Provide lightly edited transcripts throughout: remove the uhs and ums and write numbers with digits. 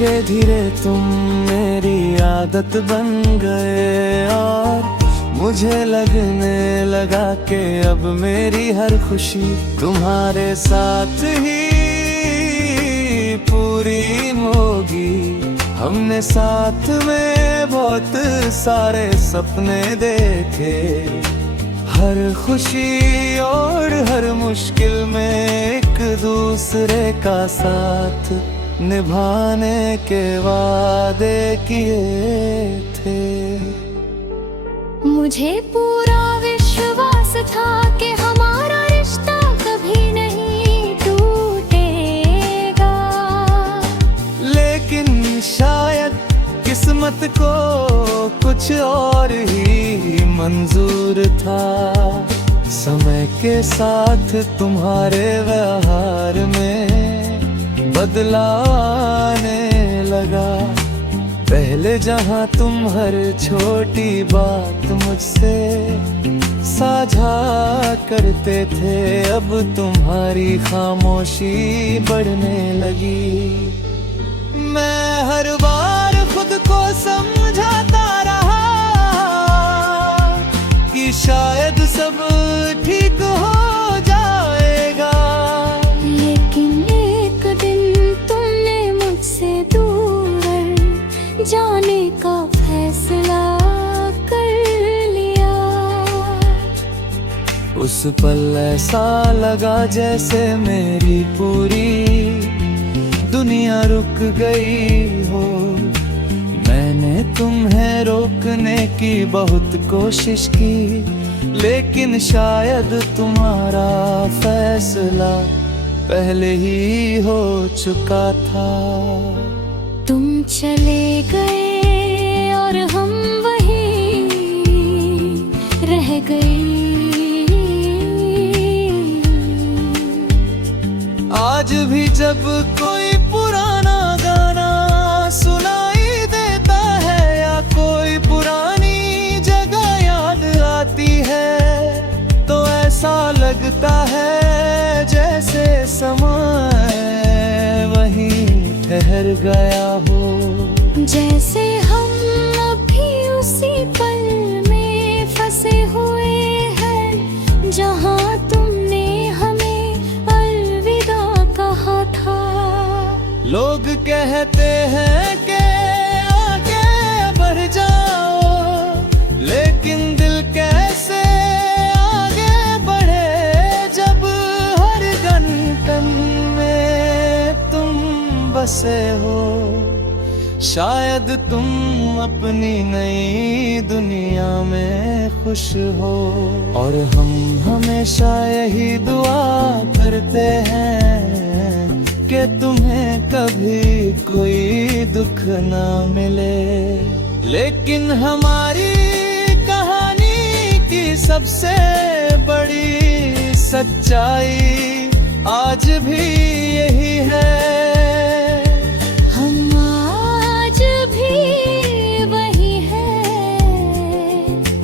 धीरे धीरे तुम मेरी आदत बन गए और मुझे लगने लगा कि अब मेरी हर खुशी तुम्हारे साथ ही पूरी होगी। हमने साथ में बहुत सारे सपने देखे, हर खुशी और हर मुश्किल में एक दूसरे का साथ निभाने के वादे किए थे। मुझे पूरा विश्वास था कि हमारा रिश्ता कभी नहीं टूटेगा, लेकिन शायद किस्मत को कुछ और ही मंजूर था। समय के साथ तुम्हारे व्यवहार में बदलाव आने लगा। पहले जहां तुम हर छोटी बात मुझसे साझा करते थे, अब तुम्हारी खामोशी बढ़ने लगी। मैं हर बार खुद को समझाता रहा कि शायद सब ठीक हो जाएगा, लेकिन एक दिन तुमने मुझसे दूर जाने का फैसला कर लिया। उस पल ऐसा लगा जैसे मेरी पूरी दुनिया रुक गई हो। मैंने तुम्हें रोकने की बहुत कोशिश की, लेकिन शायद तुम्हारा फैसला पहले ही हो चुका था। तुम चले गए और हम वहीं रह गए। आज भी जब कोई पुराना गाना सुनाई देता है या कोई पुरानी जगह याद आती है, तो ऐसा लगता है जैसे समय वहीं ठहर गया हो। जैसे हम अभी उसी पल में फंसे हुए हैं जहां तुमने हमें अलविदा कहा था। लोग कहते हैं कि आगे बढ़ जाओ, लेकिन दिल कैसे आगे बढ़े जब हर गन में तुम बसे हो। शायद तुम अपनी नई दुनिया में खुश हो, और हम हमेशा यही दुआ करते हैं कि तुम्हें कभी कोई दुख ना मिले। लेकिन हमारी कहानी की सबसे बड़ी सच्चाई आज भी यही है।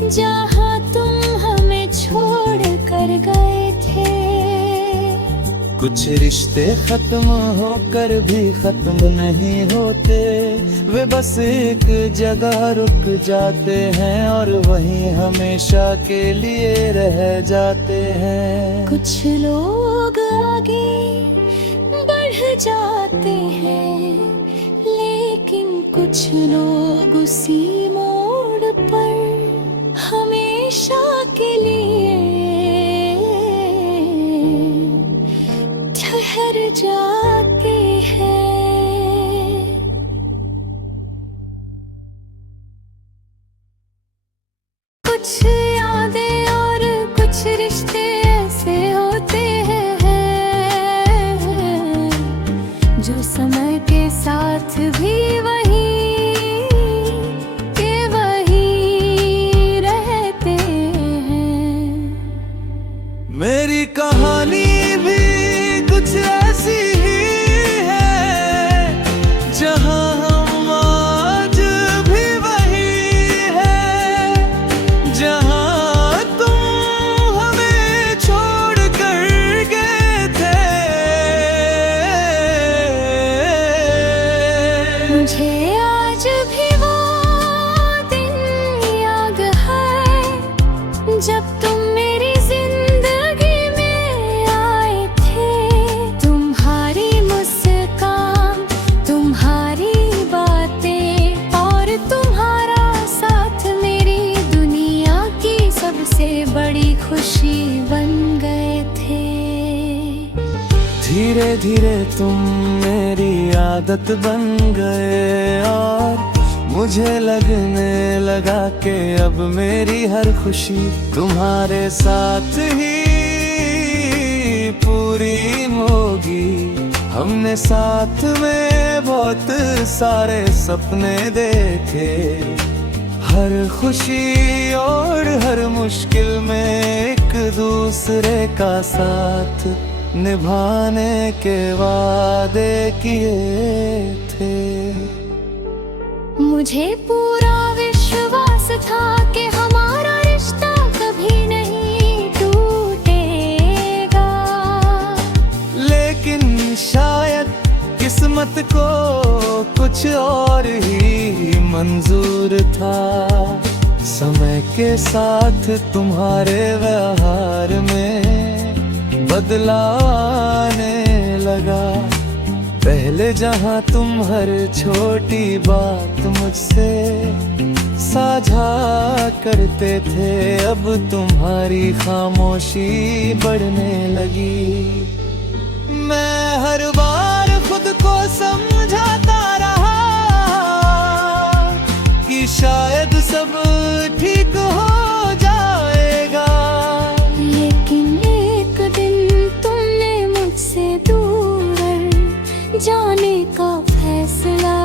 जहाँ तुम हमें छोड़ कर गए थे। कुछ रिश्ते खत्म होकर भी खत्म नहीं होते, वे बस एक जगह रुक जाते हैं और वहीं हमेशा के लिए रह जाते हैं। कुछ लोग आगे बढ़ जाते हैं, लेकिन कुछ लोग उसी मोड़ पर हमेशा के लिए ठहर जाते हैं। कुछ यादें और कुछ रिश्ते ऐसे होते हैं जो समय के साथ भी वही मेरी कहानी भी कुछ ऐसी ही है, जहाँ हम आज भी वही है, जहाँ तुम हमें छोड़ कर गए थे। धीरे धीरे तुम मेरी आदत बन गए और मुझे लगने लगा कि अब मेरी हर खुशी तुम्हारे साथ ही पूरी होगी। हमने साथ में बहुत सारे सपने देखे, हर खुशी और हर मुश्किल में एक दूसरे का साथ निभाने के वादे किए थे। मुझे पूरा विश्वास था कि हमारा रिश्ता कभी नहीं टूटेगा, लेकिन शायद किस्मत को कुछ और ही मंजूर था। समय के साथ तुम्हारे व्यवहार में बदलाव आने लगा। पहले जहां तुम हर छोटी बात मुझसे साझा करते थे, अब तुम्हारी खामोशी बढ़ने लगी। मैं हर बार खुद को समझाता रहा कि शायद सब ठीक हो जाएगा, लेकिन एक दिन तुमने मुझसे दूर जाने का फैसला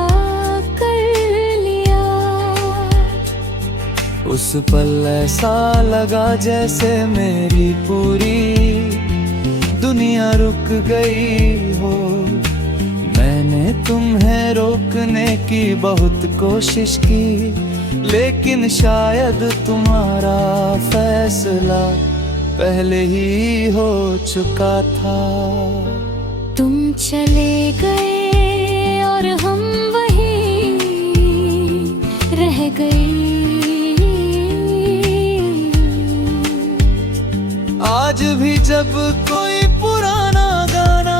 कर लिया। उस पल ऐसा लगा जैसे मेरी पूरी दुनिया रुक गई हो। मैंने तुम्हें रोकने की बहुत कोशिश की, लेकिन शायद तुम्हारा फैसला पहले ही हो चुका था। तुम चले गए और हम वहीं रह गए। आज भी जब कोई पुराना गाना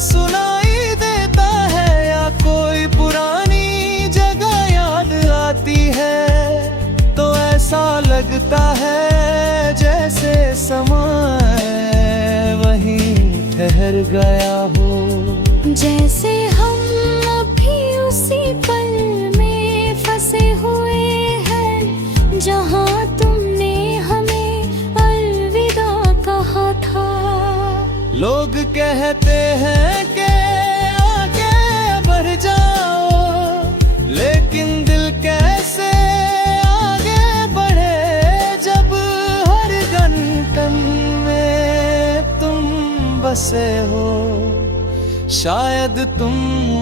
सुनाई देता है या कोई पुरानी जगह याद आती है, तो ऐसा लगता है जैसे समय वहीं ठहर गया हो। जैसे हम अभी उसी पल में फंसे हुए हैं जहां तुमने हमें अलविदा कहा था। लोग कहते हैं कि आगे बढ़ जाओ, लेकिन दिल कैसे आगे बढ़े जब हर घंटन में तुम बसे हो। शायद तुम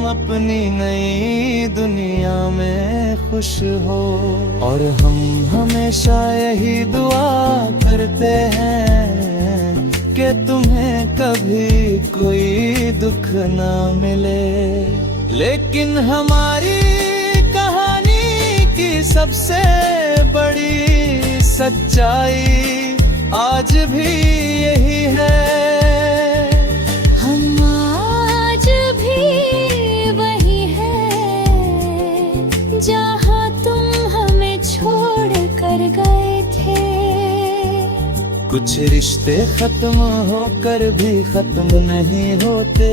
अपनी नई दुनिया में खुश हो, और हम हमेशा यही दुआ करते हैं कि तुम्हें कभी कोई दुख ना मिले। लेकिन हमारी कहानी की सबसे बड़ी सच्चाई आज भी यही है। जहाँ तुम हमें छोड़ कर गए थे। कुछ रिश्ते खत्म होकर भी खत्म नहीं होते,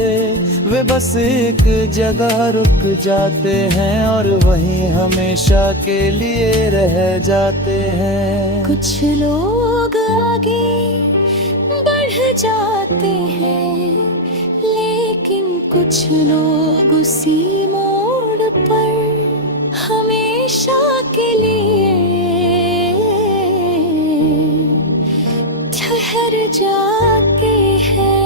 वे बस एक जगह रुक जाते हैं और वहीं हमेशा के लिए रह जाते हैं। कुछ लोग आगे बढ़ जाते हैं, लेकिन कुछ लोग उसी मोड़ पर हमेशा के लिए ठहर जाते हैं।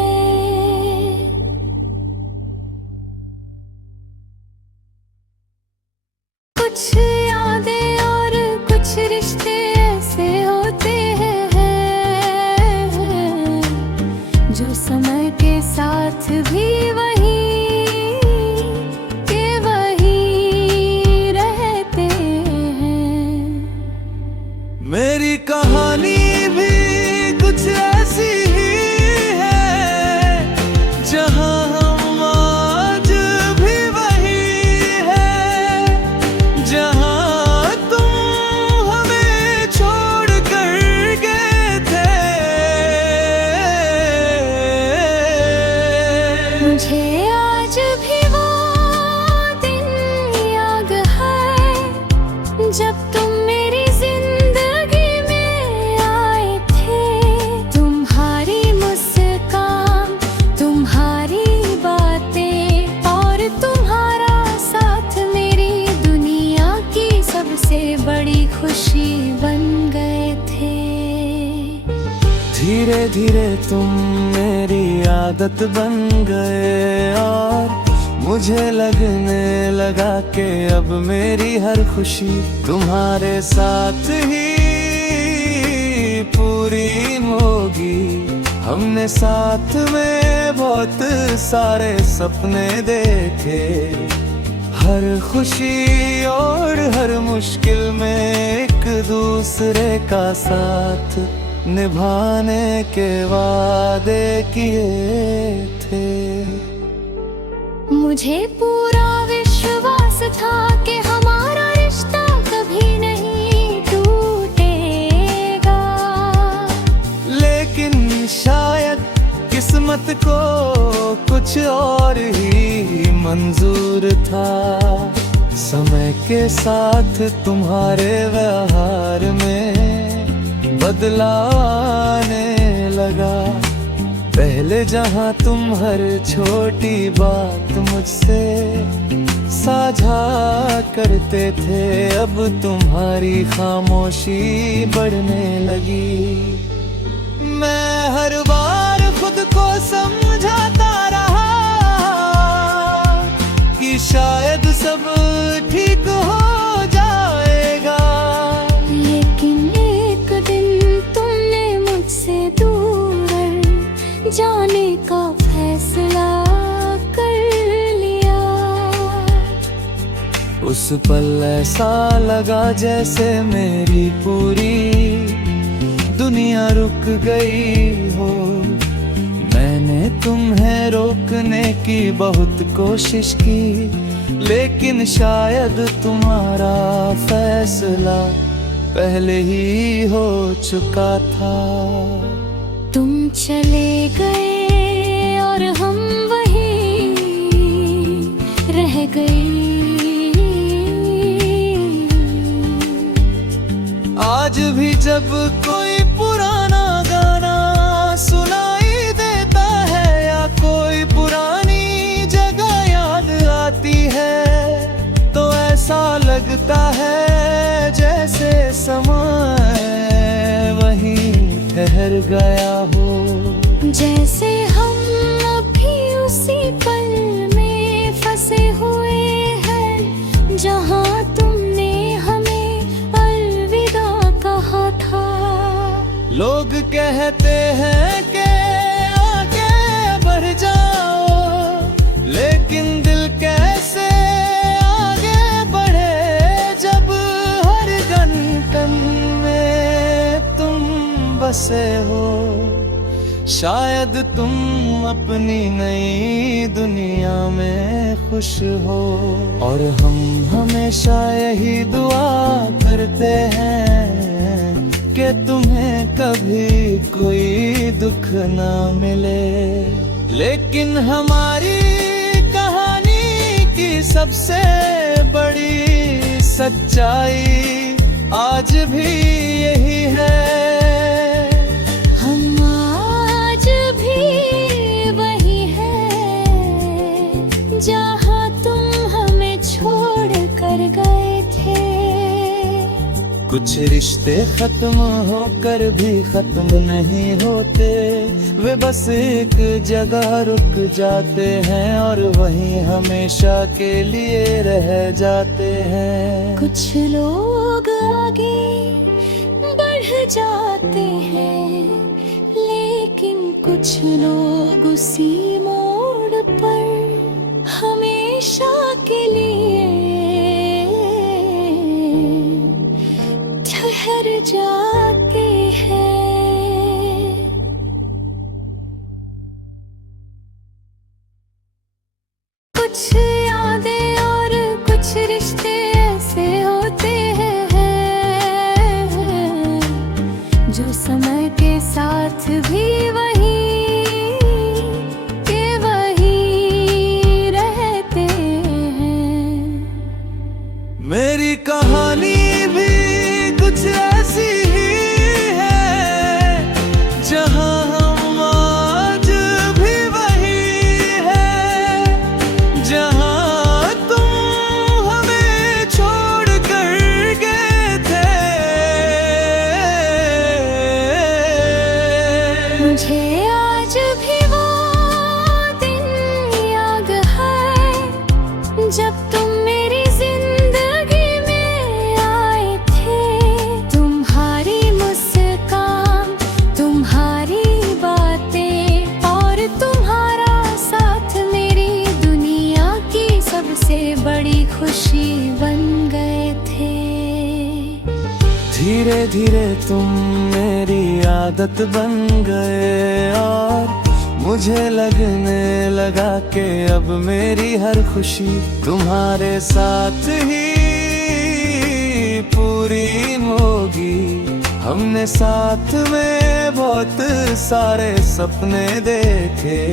कुछ यादें और कुछ रिश्ते ऐसे होते हैं जो समय के साथ भी वही मेरी कहानी भी कुछ ऐसी ही है, जहाँ हम आज भी वही है, जहाँ तुम हमें छोड़ कर गए थे। मुझे आज भी वो दिन याद है जब तुम मेरी जिंदगी में आए थे। तुम्हारी मुस्कान, तुम्हारी बातें और तुम्हारा साथ मेरी दुनिया की सबसे बड़ी खुशी बन गए थे। धीरे धीरे तुम मेरी आदत बन गए और मुझे लगने लगा कि अब मेरी हर खुशी तुम्हारे साथ ही पूरी होगी। हमने साथ में बहुत सारे सपने देखे, हर खुशी और हर मुश्किल में एक दूसरे का साथ निभाने के वादे किए थे। मुझे पूरा विश्वास था कि हमारा रिश्ता कभी नहीं टूटेगा, लेकिन शायद किस्मत को कुछ और ही मंजूर था। समय के साथ तुम्हारे व्यवहार में बदलाव आने लगा। पहले जहां तुम हर छोटी बात मुझसे साझा करते थे, अब तुम्हारी खामोशी बढ़ने लगी। मैं हर बार खुद को समझाता रहा कि शायद सब ठीक हो जाएगा, लेकिन एक दिन तुमने मुझसे दूर जाने का फैसला कर लिया। उस पल ऐसा लगा जैसे मेरी पूरी दुनिया रुक गई हो। मैंने तुम्हें रोकने की बहुत कोशिश की, लेकिन शायद तुम्हारा फैसला पहले ही हो चुका था। तुम चले गए और हम वहीं रह गए। आज भी जब कोई पुराना गाना सुनाई देता है या कोई पुरानी जगह याद आती है, तो ऐसा लगता है जैसे समय वहीं ठहर गया हो। जैसे हम अभी उसी पल में फंसे हुए हैं जहां तुमने हमें अलविदा कहा था। लोग कहते हैं कि आगे बढ़ जाओ, लेकिन दिल कैसे आगे बढ़े जब हर धड़कन में तुम बसे हो। शायद तुम अपनी नई दुनिया में खुश हो, और हम हमेशा यही दुआ करते हैं कि तुम्हें कभी कोई दुख ना मिले। लेकिन हमारी कहानी की सबसे बड़ी सच्चाई आज भी यही है। जहाँ तुम हमें छोड़ कर गए थे। कुछ रिश्ते खत्म होकर भी खत्म नहीं होते, वे बस एक जगह रुक जाते हैं और वहीं हमेशा के लिए रह जाते हैं। कुछ लोग आगे बढ़ जाते हैं, लेकिन कुछ लोग उसी मोड़ पर हमेशा के लिए ठहर जाते हैं। कुछ यादें और कुछ रिश्ते ऐसे होते हैं जो समय के साथ भी वही के वही धीरे धीरे तुम मेरी आदत बन गए और मुझे लगने लगा कि अब मेरी हर खुशी तुम्हारे साथ ही पूरी होगी। हमने साथ में बहुत सारे सपने देखे,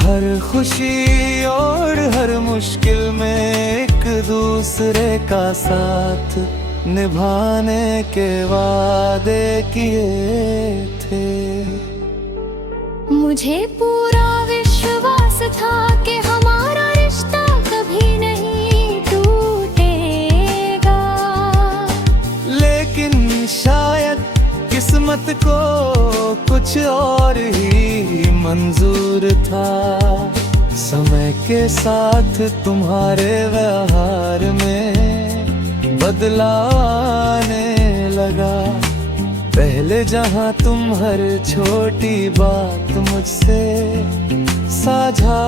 हर खुशी और हर मुश्किल में एक दूसरे का साथ निभाने के वादे किए थे। मुझे पूरा विश्वास था कि हमारा रिश्ता कभी नहीं टूटेगा, लेकिन शायद किस्मत को कुछ और ही मंजूर था। समय के साथ तुम्हारे व्यवहार में बदलाव आने लगा। पहले जहां तुम हर छोटी बात मुझसे साझा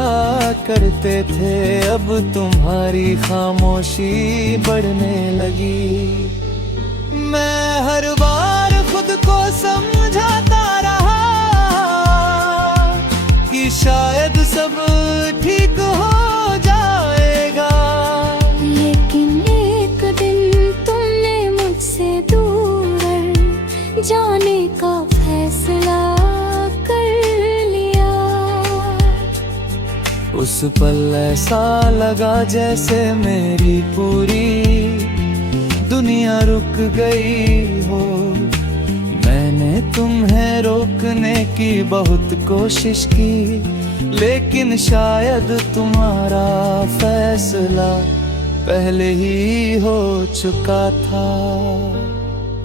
करते थे, अब तुम्हारी खामोशी बढ़ने लगी। मैं हर बार खुद को समझाता रहा कि शायद सब ठीक हो जाएगा, लेकिन एक दिन तुमने मुझसे दूर जाने का फैसला कर लिया। उस पल ऐसा लगा जैसे मेरी पूरी दुनिया रुक गई हो। मैंने तुम्हें रोकने की बहुत कोशिश की, लेकिन शायद तुम्हारा फैसला पहले ही हो चुका था।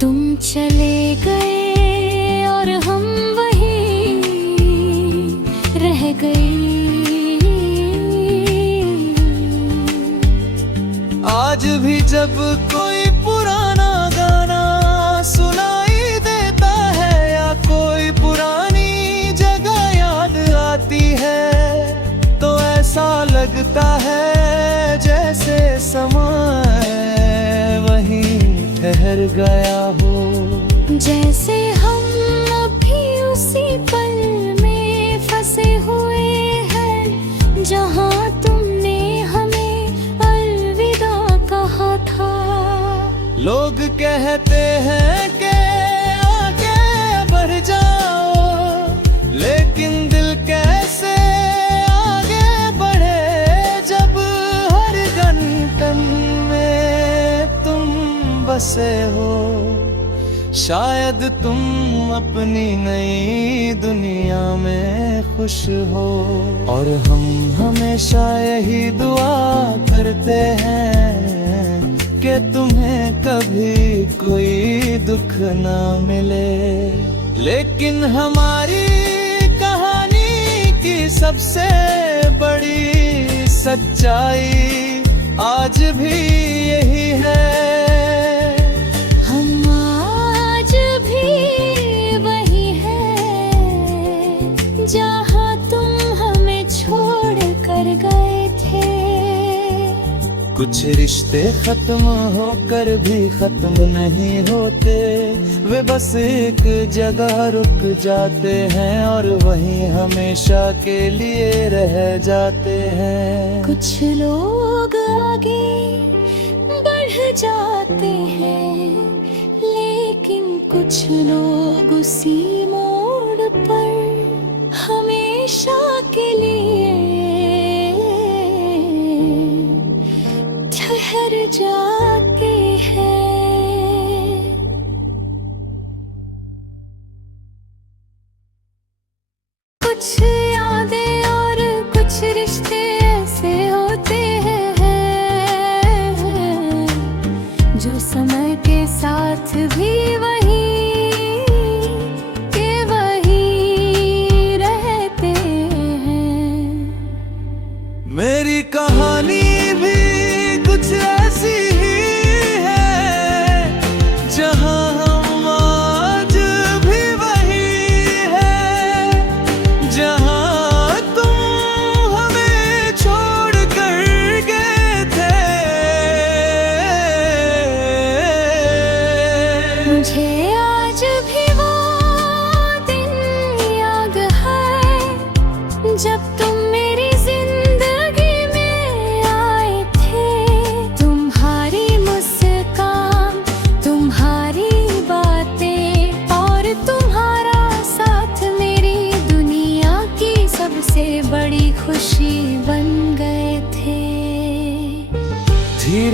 तुम चले गए और हम वहीं रह गए। आज भी जब कोई पुराना गाना सुनाई देता है या कोई पुरानी जगह याद आती है, तो ऐसा लगता है जैसे समय वहीं ठहर गया हो। जैसे हम अभी उसी पल में फंसे हुए हैं जहां तुमने हमें अलविदा कहा था। लोग कहते हैं कि आगे बढ़ जाओ, लेकिन दिल कैसे आगे बढ़े जब हर घंटन में तुम बसे हो। शायद तुम अपनी नई दुनिया में खुश हो, और हम हमेशा यही दुआ करते हैं कि तुम्हें कभी कोई दुख ना मिले। लेकिन हमारी कहानी की सबसे बड़ी सच्चाई आज भी यही है। जहाँ तुम हमें छोड़ कर गए थे। कुछ रिश्ते खत्म होकर भी खत्म नहीं होते, वे बस एक जगह रुक जाते हैं और वहीं हमेशा के लिए रह जाते हैं। कुछ लोग आगे बढ़ जाते हैं, लेकिन कुछ लोग उसी मोड़ पर हमेशा के लिए ठहर जाते हैं। कुछ यादें और कुछ रिश्ते ऐसे होते हैं जो समय के साथ भी वही के वही रहते हैं। मेरी कहानी भी कुछ ऐसी ही है, जहाँ हम आज भी वही है, जहाँ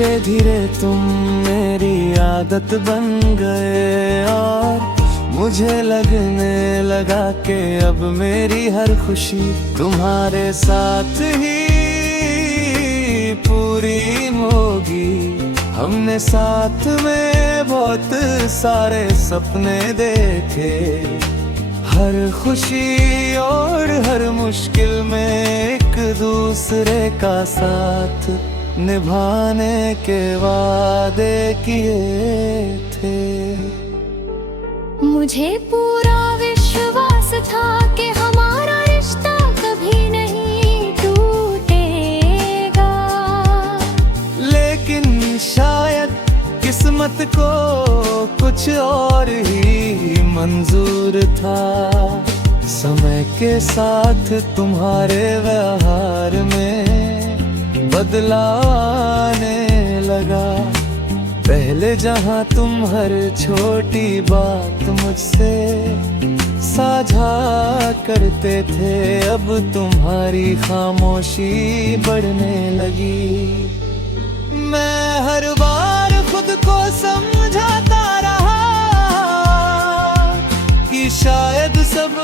धीरे धीरे तुम मेरी आदत बन गए और मुझे लगने लगा कि अब मेरी हर खुशी तुम्हारे साथ ही पूरी होगी। हमने साथ में बहुत सारे सपने देखे, हर खुशी और हर मुश्किल में एक दूसरे का साथ निभाने के वादे किए थे। मुझे पूरा विश्वास था कि हमारा रिश्ता कभी नहीं टूटेगा, लेकिन शायद किस्मत को कुछ और ही मंजूर था। समय के साथ तुम्हारे व्यवहार में बदलाव आने लगा। पहले जहां तुम हर छोटी बात मुझसे साझा करते थे, अब तुम्हारी खामोशी बढ़ने लगी। मैं हर बार खुद को समझाता रहा कि शायद सब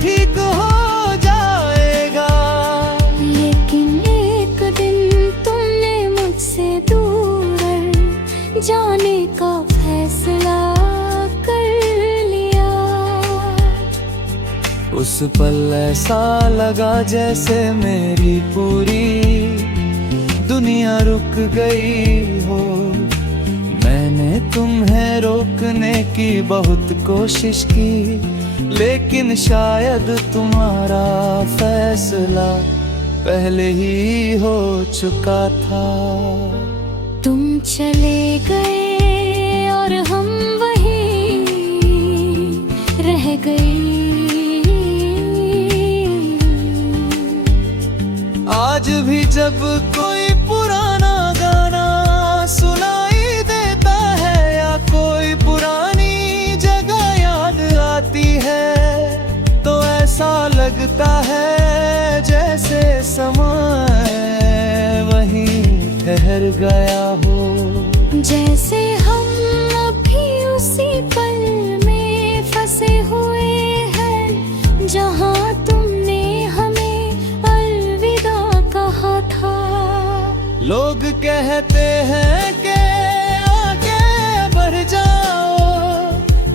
ठीक हो जाएगा, लेकिन एक दिन तुमने मुझसे दूर जाने का फैसला कर लिया। उस पल ऐसा लगा जैसे मेरी पूरी दुनिया रुक गई हो। मैंने तुम्हें रोकने की बहुत कोशिश की, लेकिन शायद तुम्हारा फैसला पहले ही हो चुका था। तुम चले गए और हम वहीं रह गए। आज भी जब कोई पुराना गाना सुनाई देता है या कोई पुरानी जगह याद आती है, तो ऐसा लगता है जैसे समय वहीं ठहर गया हो। जैसे हम अभी उसी पल में फंसे हुए हैं जहां तुमने हमें अलविदा कहा था। लोग कहते हैं कि आगे बढ़ जाओ,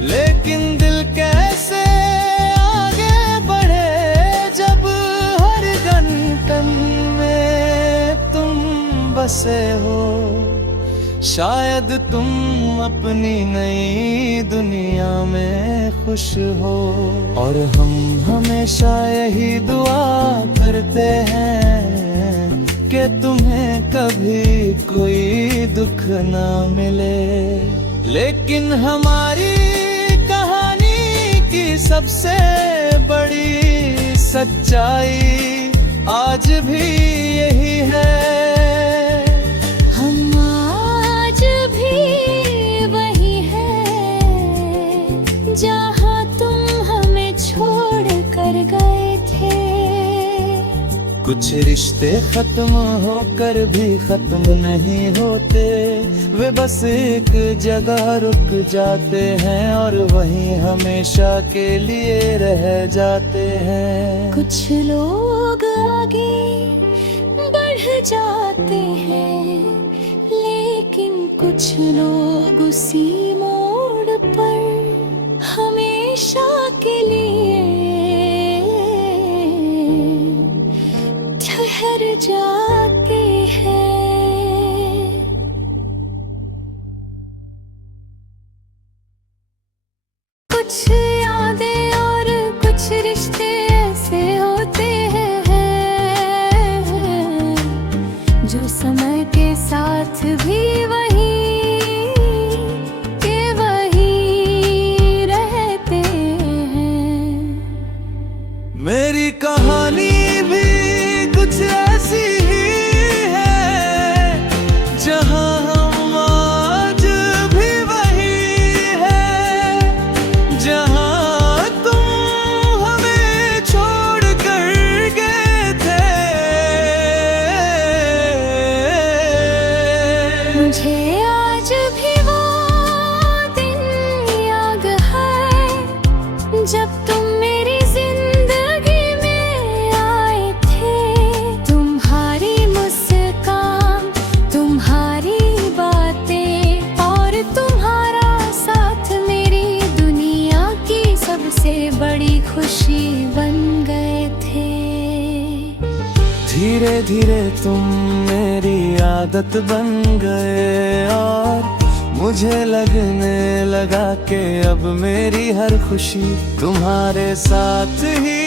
लेकिन दिल कैसे आगे बढ़े जब हर धड़कन में तुम बसे हो। शायद तुम अपनी नई दुनिया में खुश हो, और हम हमेशा यही दुआ करते हैं कि तुम्हें कभी कोई दुख ना मिले। लेकिन हमारी कहानी की सबसे बड़ी सच्चाई आज भी यही है। जहाँ तुम हमें छोड़ कर गए थे। कुछ रिश्ते खत्म होकर भी खत्म नहीं होते, वे बस एक जगह रुक जाते हैं और वहीं हमेशा के लिए रह जाते हैं। कुछ लोग आगे बढ़ जाते हैं, लेकिन कुछ लोग उसी मोड़ पर हमेशा के लिए ठहर जाते हैं। कुछ यादें और कुछ रिश्ते ऐसे होते हैं जो समय के साथ भी वही मेरी कहानी भी कुछ ऐसी ही है, जहाँ हम आज भी वही है, जहाँ तुम हमें छोड़ कर गए थे। धीरे धीरे तुम मेरी आदत बन गए और मुझे लगने लगा कि अब मेरी हर खुशी तुम्हारे साथ ही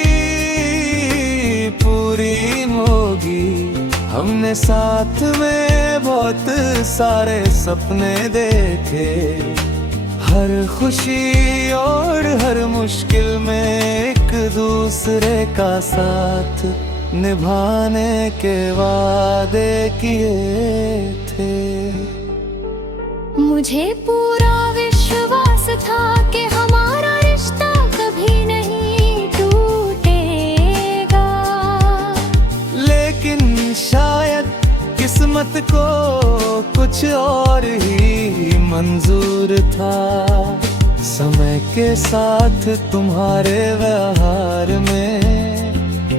पूरी होगी। हमने साथ में बहुत सारे सपने देखे, हर खुशी और हर मुश्किल में एक दूसरे का साथ निभाने के वादे किए थे। मुझे पूरा विश्वास था कि हमारा रिश्ता कभी नहीं टूटेगा, लेकिन शायद किस्मत को कुछ और ही मंजूर था। समय के साथ तुम्हारे व्यवहार में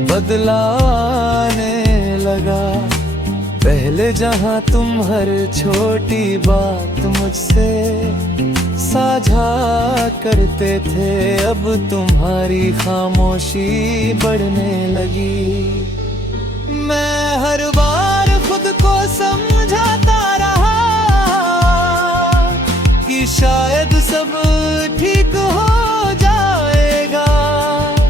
बदलाव आने लगा। पहले जहां तुम हर छोटी बात मुझसे साझा करते थे, अब तुम्हारी खामोशी बढ़ने लगी। मैं हर बार खुद को समझाता रहा कि शायद सब ठीक हो जाएगा,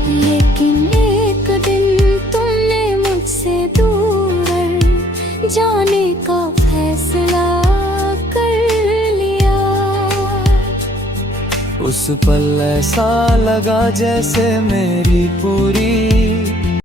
लेकिन एक दिन तुमने मुझसे दूर जाने का फैसला कर लिया। उस पल ऐसा लगा जैसे मेरी पूरी